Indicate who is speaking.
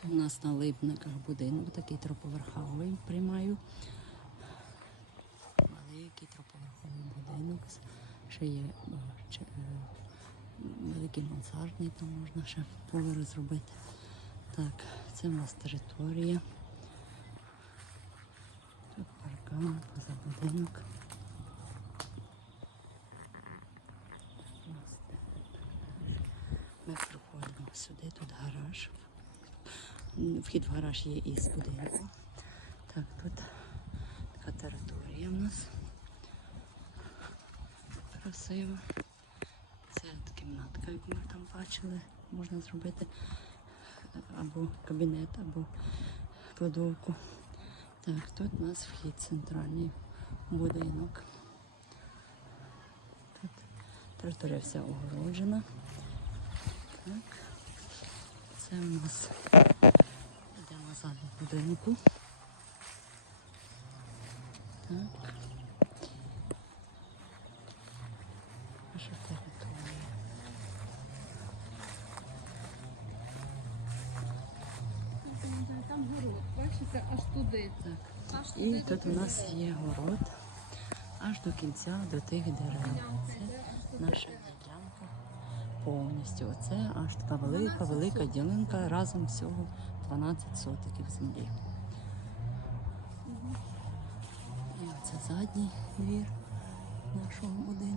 Speaker 1: Тут у нас на липниках будинок, такий троповерховий приймаю. Великий троповерховий будинок. Ще є е, чи- е, великий мансардний, там можна ще поверх зробити. Так, це у нас територія. Тут паркан, поза будинок. Ми проходимо сюди, тут гараж. Вхід в гараж є із будинку. Так, тут така територія в нас. Красиво. Це кімнатка, яку ми там бачили. Можна зробити е, або кабінет, або кладовку. Так, тут у нас вхід центральний будинок. Тут територія вся огороджена. Так. Це у нас до будинку. Так. Наша територія.
Speaker 2: Там город, бачите, аж туди.
Speaker 1: Так.
Speaker 2: Аж
Speaker 1: І тут у нас є город аж до кінця до тих дерев. Це ділянка повністю. Оце аж така велика, велика ділинка, Разом всього 12 сотиків землі. І оце задній двір нашого будинку.